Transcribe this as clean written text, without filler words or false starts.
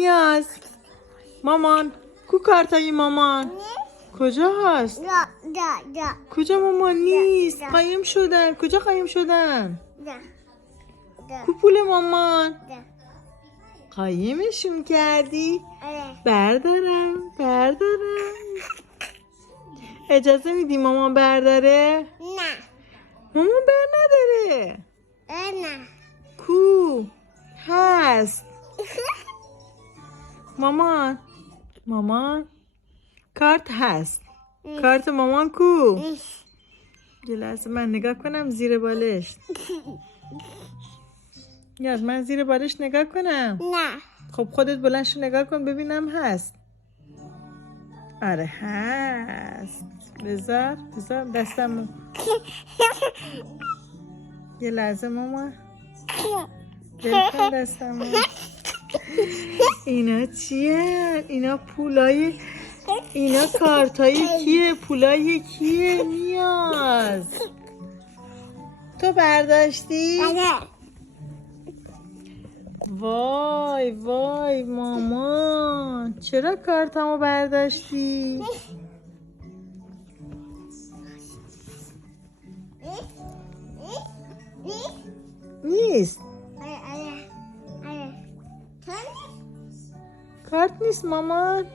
نیاز مامان کو کارتای مامان کجا هست؟ کجا مامان نیست؟ قایم شدن. کجا قایم شدن؟ کو پول مامان؟ قایمشون کردی؟ بردارم. اجازه میدی مامان برداره؟ نه مامان بر نداره. نه کو هست مامان کارت هست. کارت مامان کو؟ یه لحظه من نگاه کنم زیر بالش. یاد من زیر بالش نگاه کنم. نه خب خودت بلند شو نگاه کن ببینم هست. آره هست. بذار دستم. یه لحظه مامان بلکن دستم. اینا چیه؟ اینا پولای اینا کارتای کیه؟ پولای کیه؟ نیاز تو برداشتی؟ وای مامان چرا کارتمو برداشتی؟ نیست کارت نیست مامان.